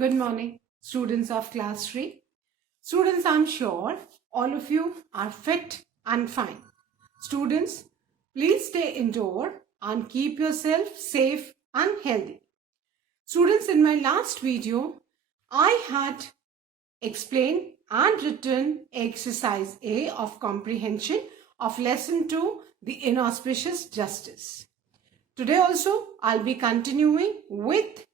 Good morning, students of class 3. Students, I'm sure all of you are fit and fine. Students, please stay indoor and keep yourself safe and healthy. Students, in my last video, I had explained and written exercise A of comprehension of lesson 2, the inauspicious justice. Today also, I'll be continuing with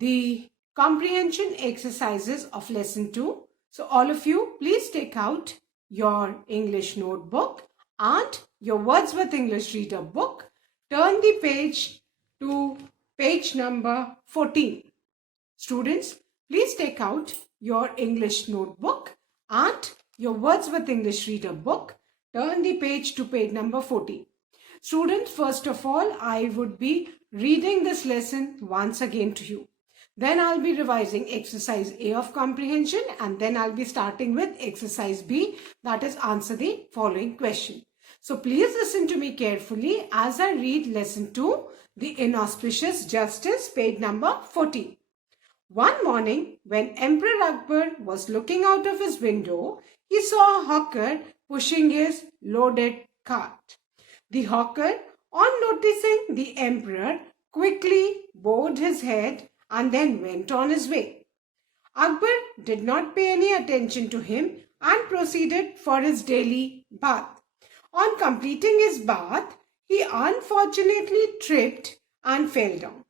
the comprehension exercises of lesson 2. So all of you, please take out your English notebook and your Wordsworth English Reader book. Turn the page to page number 14. Students, please take out your English notebook and your Wordsworth English Reader book. Turn the page to page number 14. Students, first of all, I would be reading this lesson once again to you. Then I'll be revising exercise A of comprehension, and then I'll be starting with exercise B, that is answer the following question. So please listen to me carefully as I read lesson 2, the inauspicious justice, page number 14. One morning, when Emperor Akbar was looking out of his window, he saw a hawker pushing his loaded cart. The hawker, on noticing the emperor, quickly bowed his head and then went on his way. Akbar did not pay any attention to him and proceeded for his daily bath. On completing his bath, he unfortunately tripped and fell down.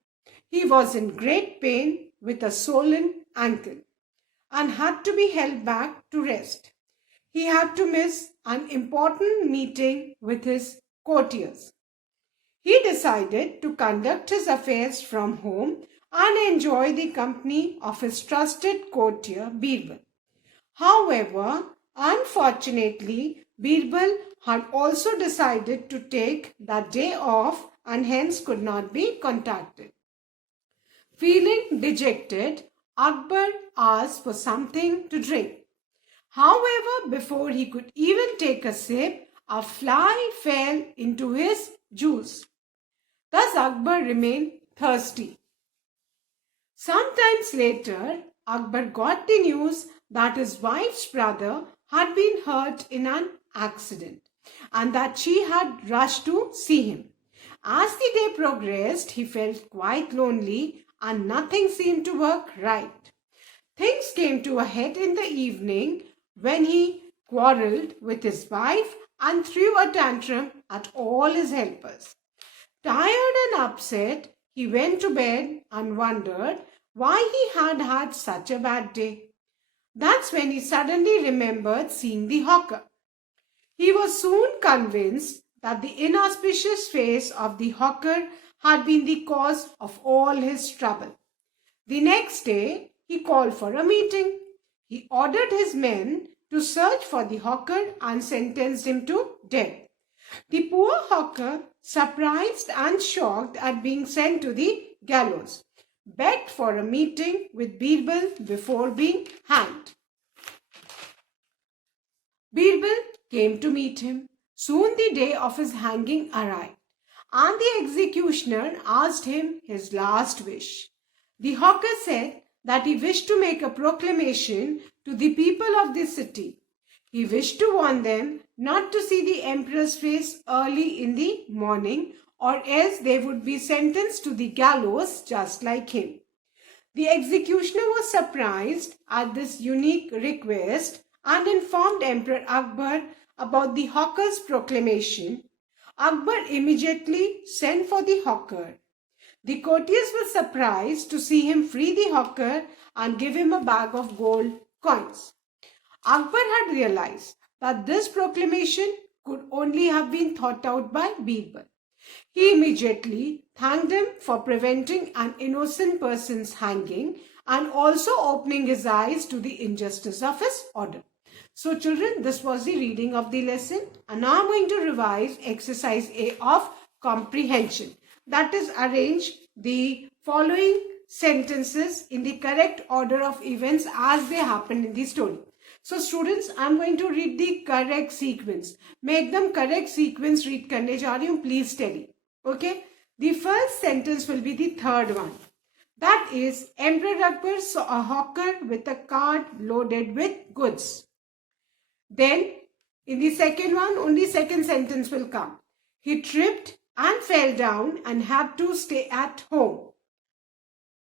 He was in great pain with a swollen ankle and had to be held back to rest. He had to miss an important meeting with his courtiers. He decided to conduct his affairs from home and enjoy the company of his trusted courtier Birbal. However, unfortunately, Birbal had also decided to take that day off and hence could not be contacted. Feeling dejected, Akbar asked for something to drink. However, before he could even take a sip, a fly fell into his juice. Thus Akbar remained thirsty. Sometimes later, Akbar got the news that his wife's brother had been hurt in an accident and that she had rushed to see him. As the day progressed, he felt quite lonely and nothing seemed to work right. Things came to a head in the evening when he quarreled with his wife and threw a tantrum at all his helpers. Tired and upset, he went to bed and wondered why he had had such a bad day. That's when he suddenly remembered seeing the hawker. He was soon convinced that the inauspicious face of the hawker had been the cause of all his trouble. The next day, he called for a meeting. He ordered his men to search for the hawker and sentenced him to death. The poor hawker, surprised and shocked at being sent to the gallows, begged for a meeting with Birbal before being hanged. Birbal came to meet him. Soon the day of his hanging arrived, and the executioner asked him his last wish. The hawker said that he wished to make a proclamation to the people of the city. He wished to warn them not to see the emperor's face early in the morning, or else they would be sentenced to the gallows just like him. The executioner was surprised at this unique request and informed Emperor Akbar about the hawker's proclamation. Akbar immediately sent for the hawker. The courtiers were surprised to see him free the hawker and give him a bag of gold coins. Akbar had realized that this proclamation could only have been thought out by Birbal. He immediately thanked him for preventing an innocent person's hanging and also opening his eyes to the injustice of his order. So children, this was the reading of the lesson, and now I'm going to revise exercise A of comprehension. That is, arrange the following sentences in the correct order of events as they happened in the story. So students, I'm going to read the correct sequence. Make them correct sequence read करने जा रही हूँ, please study. Okay? The first sentence will be the third one. That is, Emperor Akbar saw a hawker with a cart loaded with goods. Then, in the second one, only second sentence will come. He tripped and fell down and had to stay at home.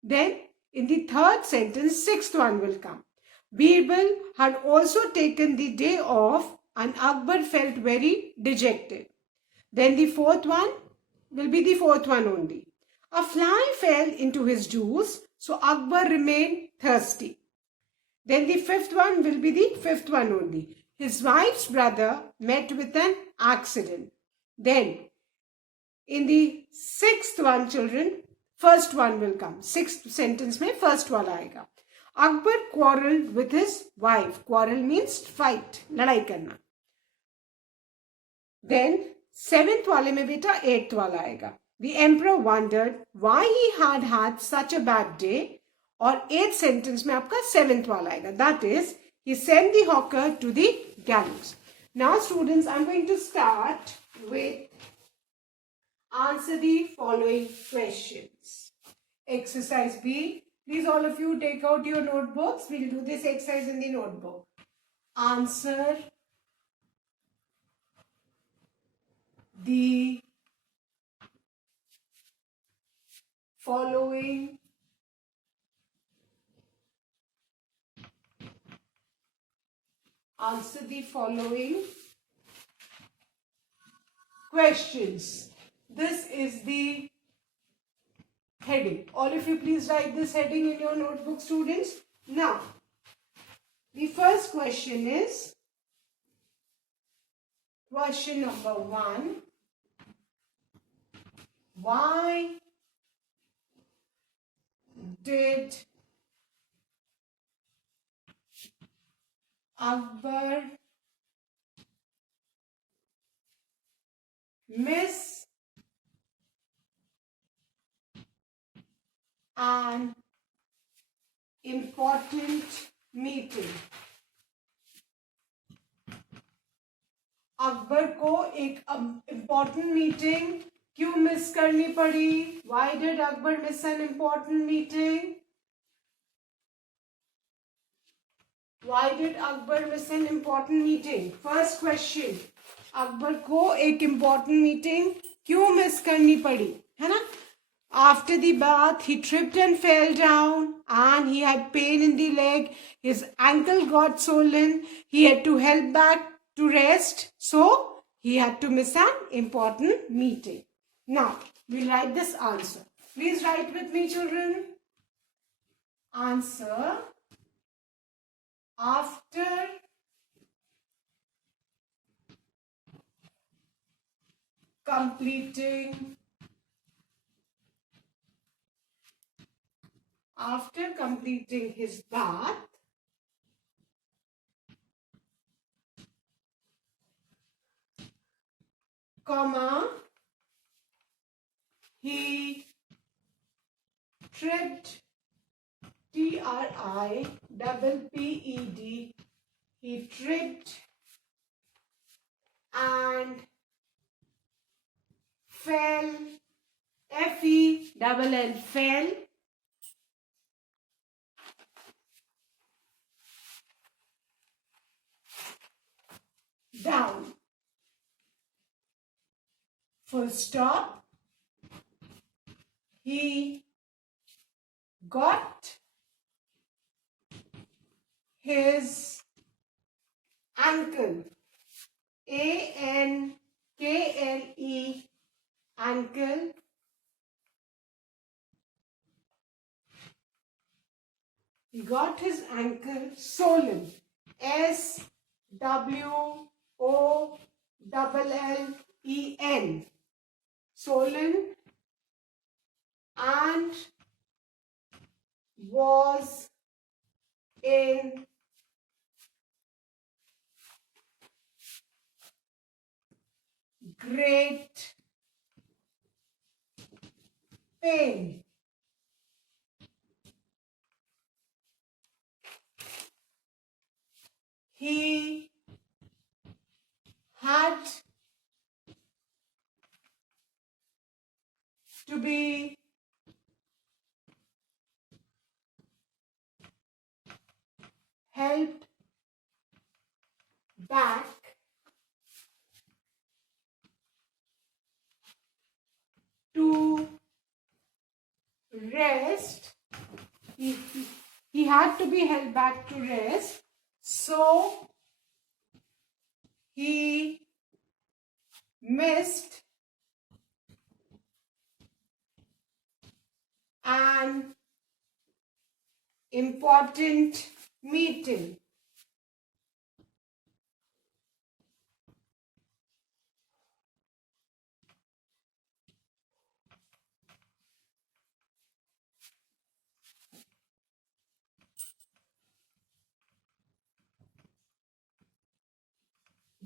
Then, in the third sentence, sixth one will come. Birbal had also taken the day off and Akbar felt very dejected. Then the fourth one will be the fourth one only. A fly fell into his juice, so Akbar remained thirsty. Then the fifth one will be the fifth one only. His wife's brother met with an accident. Then in the sixth one, children, first one will come. Sixth sentence में first वाला आएगा. Akbar quarreled with his wife. Quarrel means fight, लड़ाई करना. Then seventh वाले में बेटा eighth वाला आएगा. The emperor wondered why he had had such a bad day. और eighth sentence में आपका seventh वाला आएगा. That is, he sent the hawker to the gallows. Now students, I'm going to start with answer the following questions. Exercise B. Please all of you take out your notebooks. We'll do this exercise in the notebook. Answer the following questions. This is the heading. All of you please write this heading in your notebook, students. Now, the first question is question number 1. Why did Akbar miss an important meeting? Akbar को एक important meeting क्यों miss करनी पड़ी? Why did Akbar miss an important meeting? Why did Akbar miss an important meeting? First question. Akbar को एक important meeting क्यों miss करनी पड़ी? है ना? After the bath, he tripped and fell down and he had pain in the leg. His ankle got swollen. He had to help back to rest. So, he had to miss an important meeting. Now, we'll write this answer. Please write with me, children. Answer. After completing his bath, he tripped, Tripped, he tripped and fell, fell down. Full stop. He got his ankle, A-N-K-L-E, ankle, he got his ankle swollen, S-W-O-L-L-E-N, swollen, and was in great pain. He had to be rest. He had to be held back to rest. So he missed an important meeting.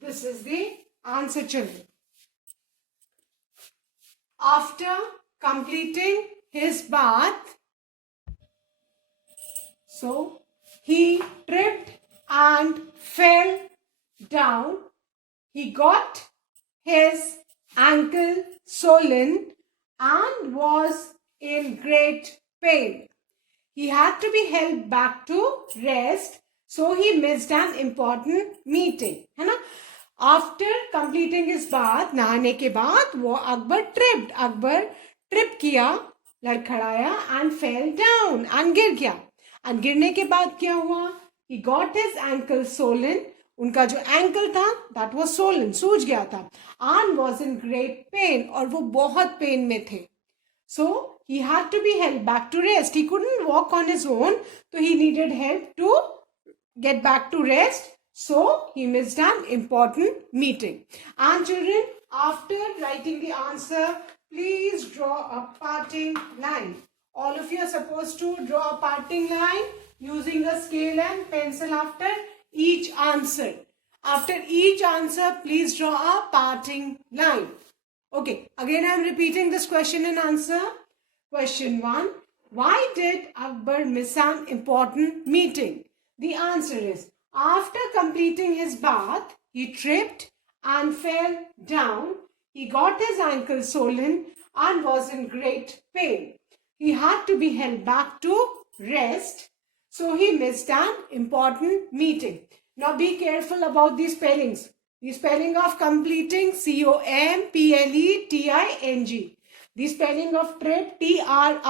This is the answer, children. After completing his bath, so he tripped and fell down. He got his ankle swollen and was in great pain. He had to be held back to rest, so he missed an important meeting. है ना? After completing his bath, नहाने के बाद वो Akbar tripped. Akbar trip किया, लड़खड़ाया and fell down and गिर गया. And गिरने के बाद क्या हुआ? He got his ankle swollen. उनका जो ankle था that was swollen, सूज गया था. And was in great pain, और वो बहुत पेन में थे. So he had to be held back to rest. He couldn't walk on his own, so he needed help to get back to rest. So he missed an important meeting. And children, after writing the answer, please draw a parting line. All of you are supposed to draw a parting line using a scale and pencil after each answer. After each answer, please draw a parting line. Okay, again I am repeating this question and answer. Question 1. Why did Akbar miss an important meeting? The answer is, after completing his bath, he tripped and fell down. He got his ankle swollen and was in great pain. He had to be held back to rest, so he missed an important meeting. Now be careful about these spellings. The spelling of completing, completing. The spelling of trip, tripped.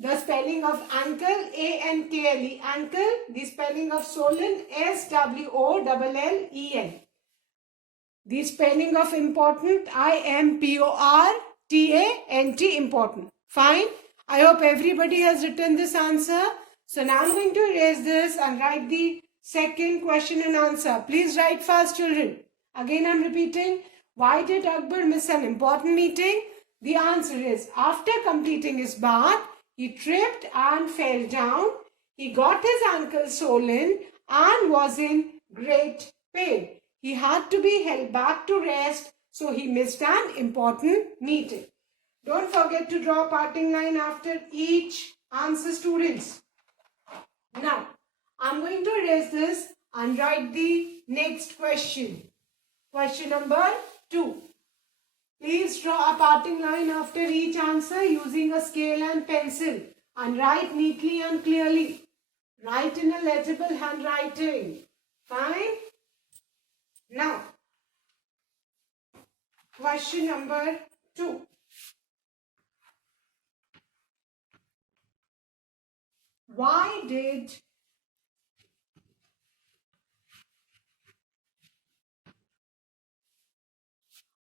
The spelling of ankle, ankle, ankle. The spelling of swollen, swollen. The spelling of important, important, important. Fine. I hope everybody has written this answer. So now I'm going to erase this and write the second question and answer. Please write fast, children. Again, I'm repeating. Why did Akbar miss an important meeting? The answer is, after completing his bath, he tripped and fell down. He got his ankle swollen and was in great pain. He had to be held back to rest, so he missed an important meeting. Don't forget to draw a parting line after each answer, students. Now, I'm going to erase this and write the next question. Question number 2. Please draw a parting line after each answer using a scale and pencil and write neatly and clearly. Write in a legible handwriting. Fine? Now, question number 2. Why did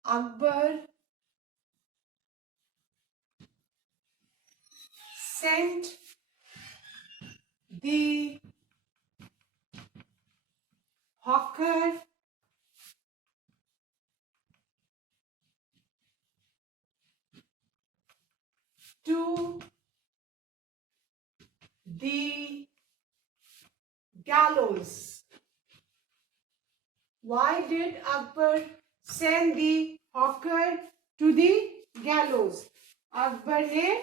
Akbar sent the hawker to the gallows? Why did Akbar send the hawker to the gallows? Akbar ने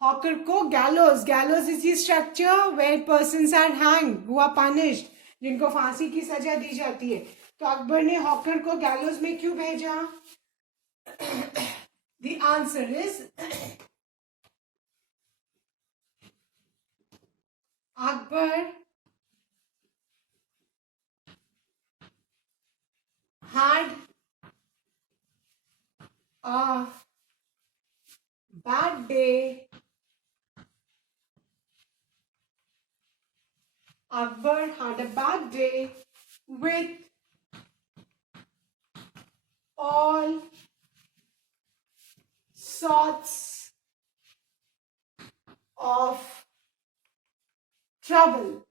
hawker को gallows is the structure where persons are hanged, who are punished, जिनको फांसी की सजा दी जाती है. तो अकबर ने हॉकर को gallows में क्यों भेजा? The answer is Akbar had a bad day. Akbar had a bad day with all sorts of trouble.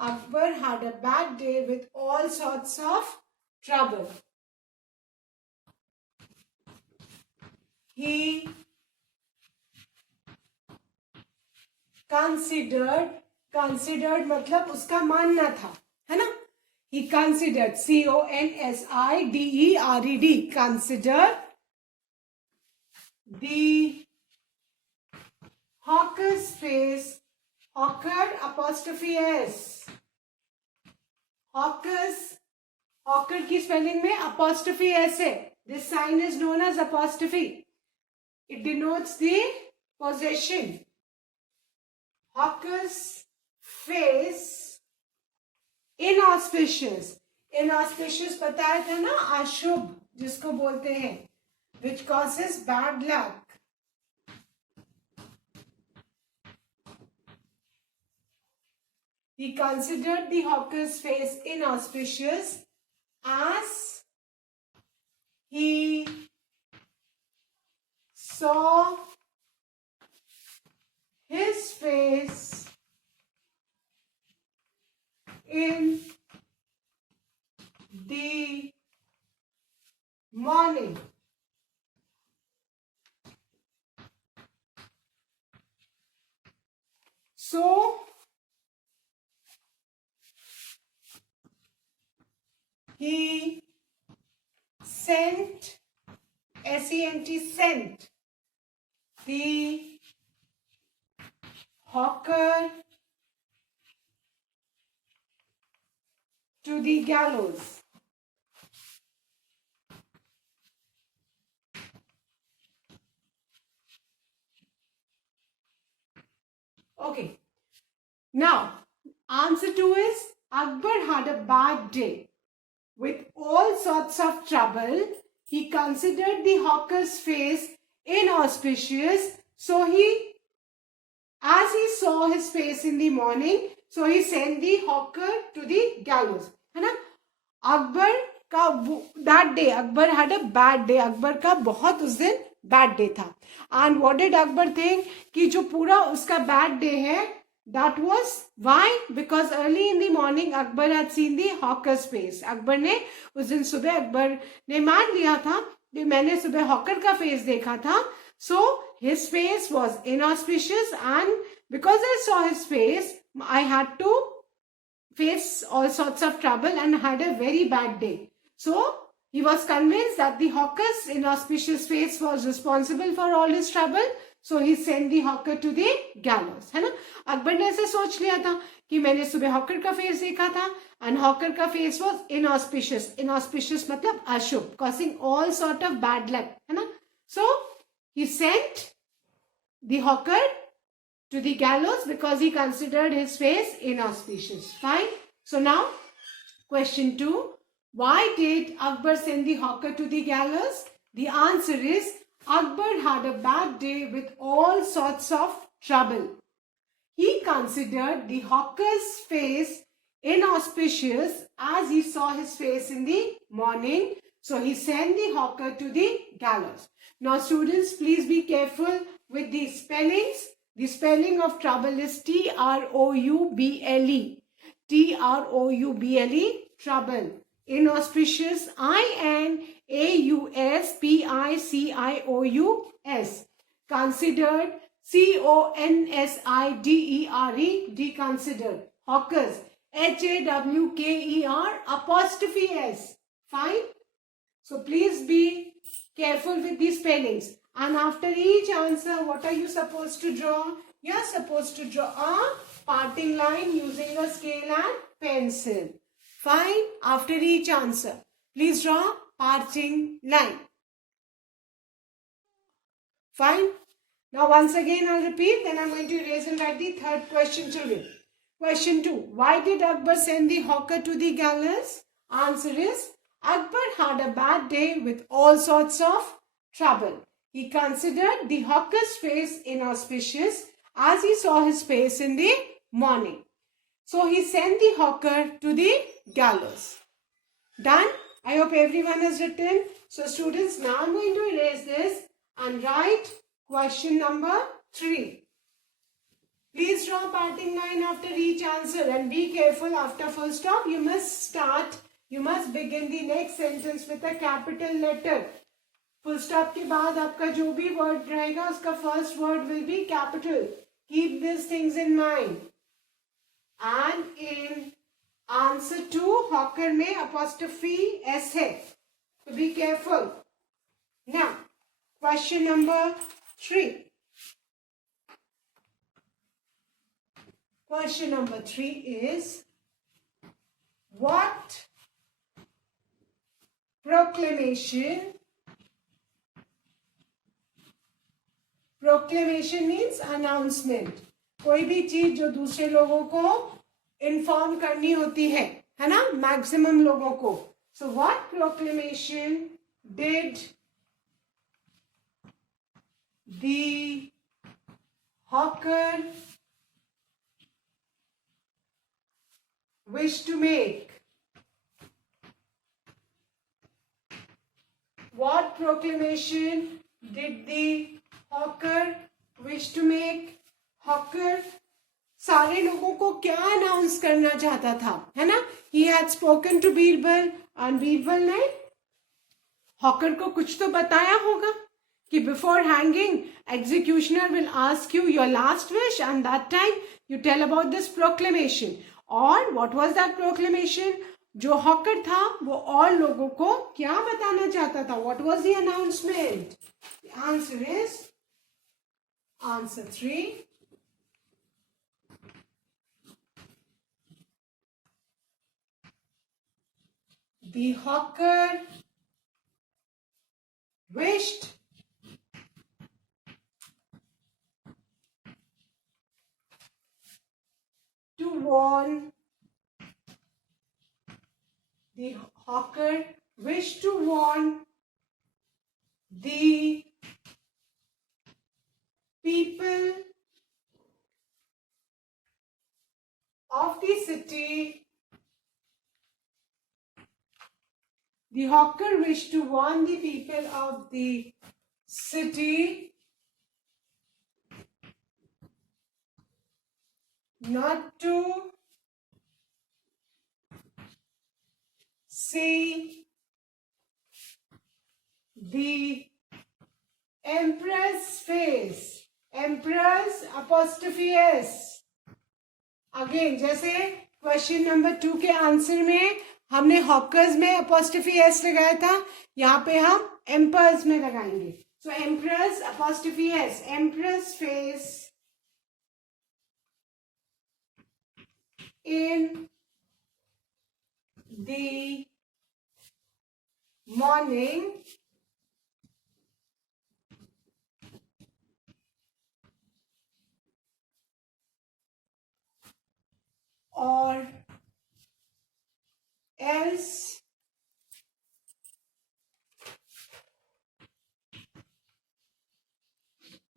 Akbar had a bad day with all sorts of trouble. He considered मतलब उसका मानना था, है ना? He considered, considered, considered the hawker's face, hawker apostrophe s, hawker की spelling में apostrophe s है. This sign is known as apostrophe. It denotes the possession. Hawker's face, inauspicious. Inauspicious बताया था ना, अशुभ जिसको बोलते हैं, which causes bad luck. He considered the hawker's face inauspicious as he saw his face in the morning. So, he sent, S-E-N-T, sent the hawker to the gallows. Okay. Now, answer 2 is Akbar had a bad day. With all sorts of trouble, he considered the hawker's face inauspicious. So as he saw his face in the morning, so he sent the hawker to the gallows. है ना? Akbar का that day, Akbar had a bad day. Akbar का बहुत उस दिन bad day था. And what did Akbar think? कि जो पूरा उसका bad day है, that was why? Because early in the morning Akbar had seen the hawker's face. Akbar ने उस दिन सुबह अकबर ने मान लिया था कि मैंने सुबह हॉकर का फेस देखा था. So his face was inauspicious, and because I saw his face, I had to face all sorts of trouble and had a very bad day. So he was convinced that the hawker's inauspicious face was responsible for all his trouble. So he sent the hawker to the gallows. है ना? अकबर ने ऐसे सोच लिया था कि मैंने सुबह हॉकर का फेस देखा था, and हॉकर का फेस was inauspicious. Inauspicious मतलब अशुभ, causing all sort of bad luck. है ना? So he sent the hawker to the gallows because he considered his face inauspicious. Fine. So now, question 2. Why did Akbar send the hawker to the gallows? The answer is Akbar had a bad day with all sorts of trouble. He considered the hawker's face inauspicious as he saw his face in the morning. So he sent the hawker to the gallows. Now students, please be careful with the spellings. The spelling of trouble is T-R-O-U-B-L-E. T-R-O-U-B-L-E, trouble. Inauspicious, I-N-A-U-S-P-I-C-I-O-U-S. Considered, C-O-N-S-I-D-E-R-E, deconsidered. Hawkers, H-A-W-K-E-R, apostrophe S. Fine? So please be careful with these spellings. And after each answer, what are you supposed to draw? You are supposed to draw a parting line using a scale and pencil. Fine? After each answer, please draw parting line. Fine? Now once again I'll repeat, then I'm going to erase and write the third question, children. Question 2. Why did Akbar send the hawker to the gallows? Answer is Akbar had a bad day with all sorts of trouble. He considered the hawker's face inauspicious as he saw his face in the morning. So he sent the hawker to the gallows. Done? I hope everyone has written. So students, now I'm going to erase this and write question number 3. Please draw parting line after each answer and be careful after full stop. You must begin the next sentence with a capital letter. Full stop के बाद आपका जो भी word रहेगा उसका first word will be capital. Keep these things in mind. And in answer 2, hawker में apostrophe S है. So be careful. Now, question number 3. Question number 3 is, what proclamation means announcement. कोई भी चीज जो दूसरे लोगों को इन्फॉर्म करनी होती है ना, मैक्सिमम लोगों को. So what proclamation did the hawker wish to make? What proclamation did the hawker wish to make? Hawker सारे लोगों को क्या अनाउंस करना चाहता था, है ना? He had spoken to Birbal and Birbal ने हॉकर को कुछ तो बताया होगा कि before hanging, executioner will ask you your last wish and that time you tell about this proclamation. और what was that proclamation? जो हॉकर था वो और लोगों को क्या बताना चाहता था? What was the announcement? The answer is answer 3. The hawker wished to warn. The hawker wished to warn the people of the city. The hawker wished to warn the people of the city not to see the emperor's face. Emperor's apostrophe S. Again, जैसे question number 2 के answer में हमने hawkers में apostrophe S लगाया था, यहाँ पे हम emperors में लगाएंगे. So emperor's apostrophe S. Emperor's face in the morning or else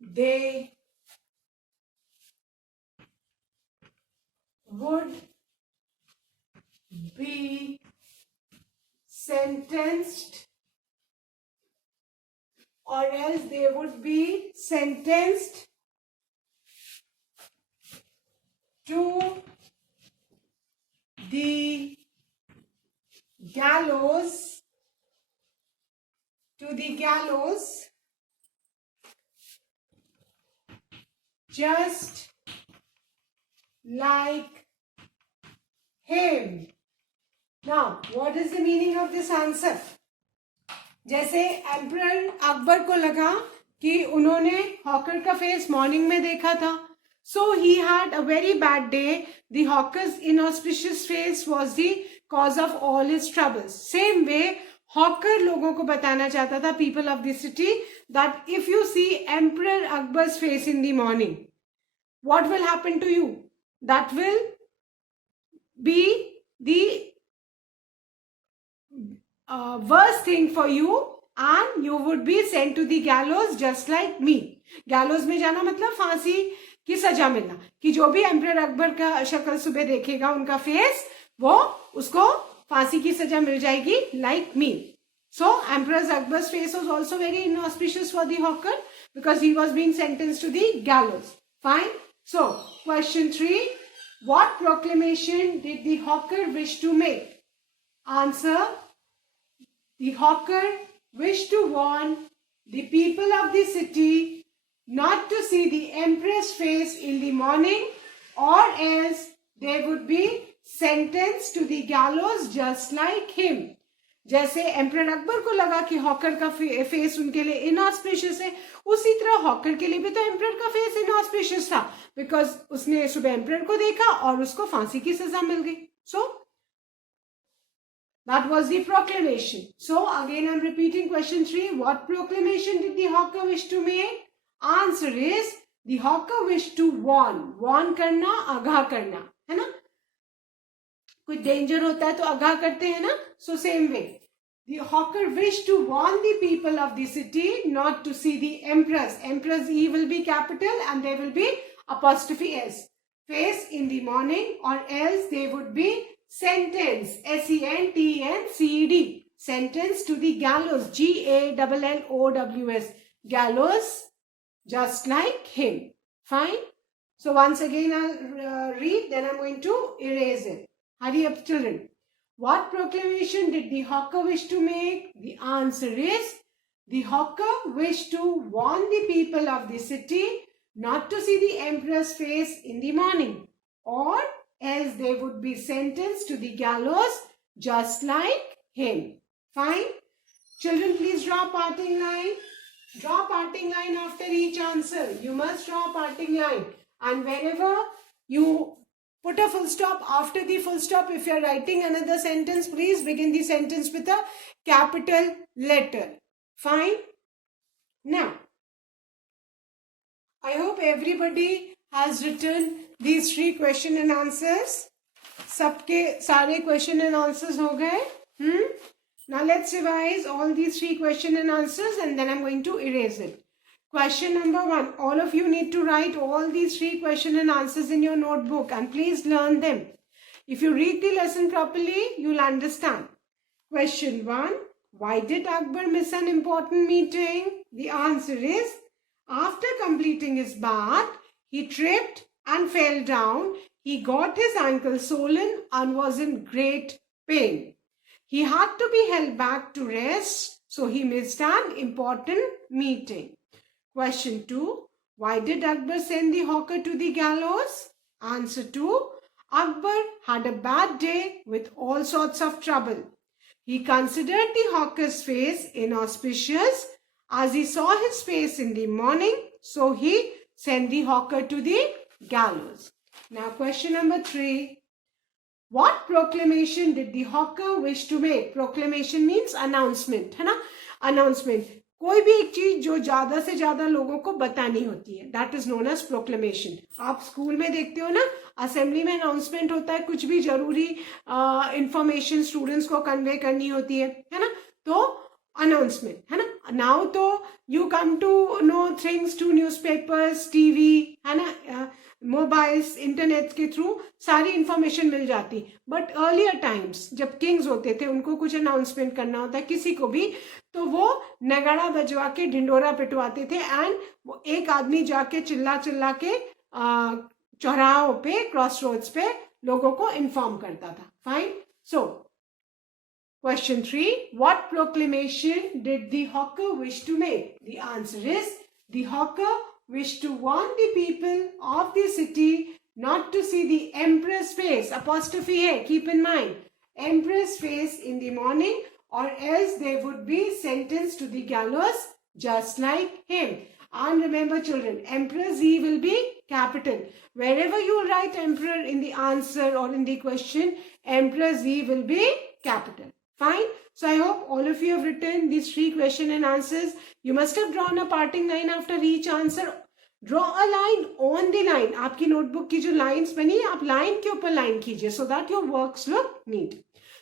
they would be sentenced, or else they would be sentenced to the gallows, just like him. Now, what is the meaning of this answer? जैसे emperor Akbar को लगा कि उन्होंने hawker का face morning में देखा था, so he had a very bad day. The hawker's inauspicious face was the cause of all his troubles. Same way, hawker लोगों को बताना चाहता था, people of the city, that if you see Emperor Akbar's face in the morning, what will happen to you? That will be the worst thing for you and you would be sent to the gallows just like me. Gallows में जाना मतलब फांसी की सजा मिलना, कि जो भी एम्परर अकबर का शक्ल सुबह देखेगा, उनका फेस, वो उसको फांसी की सजा मिल जाएगी, like me. So Emperor Akbar's face was also very inauspicious for the hawker because he was being sentenced to the gallows. Fine. So question 3. What proclamation did the hawker wish to make? Answer. The hawker wished to warn the people of the city not to see the empress face in the morning, or else they would be sentenced to the gallows just like him. जैसे emperor Akbar को लगा कि hawker का face उनके लिए inauspicious है, उसी तरह हॉकर के लिए भी तो एम्परर का फेस इनऑस्पिशियस था, बिकॉज उसने सुबह एम्परर को देखा और उसको फांसी की सजा मिल गई. सो that was the proclamation. So again I'm repeating question 3. What proclamation did the hawker wish to make? Answer is the hawker wished to warn. Warn करना, आगाह करना, है ना? कोई डेंजर होता है तो आगाह करते हैं ना. So same way, the hawker wished to warn the people of the city not to see the empress. Empress E will be capital and there will be apostrophe S. Face in the morning, or else they would be sentenced. S-E-N-T-N-C-E-D. Sentenced to the gallows. G-A-L-L-O-W-S. Gallows, just like him. Fine. So once again I'll read, then I'm going to erase it. Hurry up, children. What proclamation did the hawker wish to make? The answer is the hawker wished to warn the people of the city not to see the emperor's face in the morning, or else they would be sentenced to the gallows just like him. Fine. Children, please draw parting line. Draw parting line after each answer. You must draw parting line. And whenever you put a full stop, after the full stop, if you are writing another sentence, please begin the sentence with a capital letter. Fine. Now, I hope everybody has written these 3 question and answers. सबके सारे question and answers हो गए. Now let's revise all these 3 question and answers and then I'm going to erase it. Question number 1. All of you need to write all these 3 question and answers in your notebook and please learn them. If you read the lesson properly, you'll understand. Question 1. Why did Akbar miss an important meeting? The answer is, after completing his bath, he tripped and fell down. He got his ankle swollen and was in great pain. He had to be held back to rest, so he missed an important meeting. Question 2. Why did Akbar send the hawker to the gallows? Answer 2. Akbar had a bad day with all sorts of trouble. He considered the hawker's face inauspicious as he saw his face in the morning, so he sent the hawker to the gallows. Now question number 3. What proclamation did the hawker wish to make? Proclamation means announcement, है ना? Announcement. कोई भी एक चीज जो ज्यादा से ज्यादा लोगों को बतानी होती है, that is known as proclamation. आप स्कूल में देखते हो ना, असेंबली में अनाउंसमेंट होता है, कुछ भी जरूरी इंफॉर्मेशन स्टूडेंट्स को कन्वे करनी होती है ना, तो अनाउंसमेंट, है ना. नाउ तो you come to know things to newspapers, TV, है ना, मोबाइल्स, इंटरनेट के थ्रू सारी इंफॉर्मेशन मिल जाती. बट अर्लियर टाइम्स जब किंग्स होते थे, उनको कुछ अनाउंसमेंट करना होता है किसी को भी, तो वो नगाड़ा बजवा के ढिंडोरा पिटवाते थे एंड वो एक आदमी जाके चिल्ला चिल्ला के चौराहों पे, क्रॉस रोड्स पे लोगों को इन्फॉर्म करता था. Fine. So question 3. What proclamation did the hawker wish to make? The answer is the hawker wished to warn the people of the city not to see the empress face, apostrophe hai, keep in mind, empress face in the morning, or else they would be sentenced to the gallows just like him. And remember children, emperor Z will be capital. Wherever you write emperor in the answer or in the question, emperor Z will be capital. Fine. So I hope all of you have written these 3 question and answers. You must have drawn a parting line after each answer. Draw a line on the line. आपकी notebook की जो lines बनी है, आप line के ऊपर line कीजिए so that your works look neat.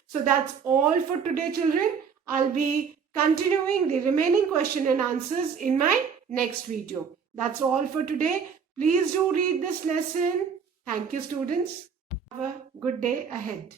So that's all for today children. I'll be continuing the remaining question and answers in my next video. That's all for today. Please do read this lesson. Thank you, students. Have a good day ahead.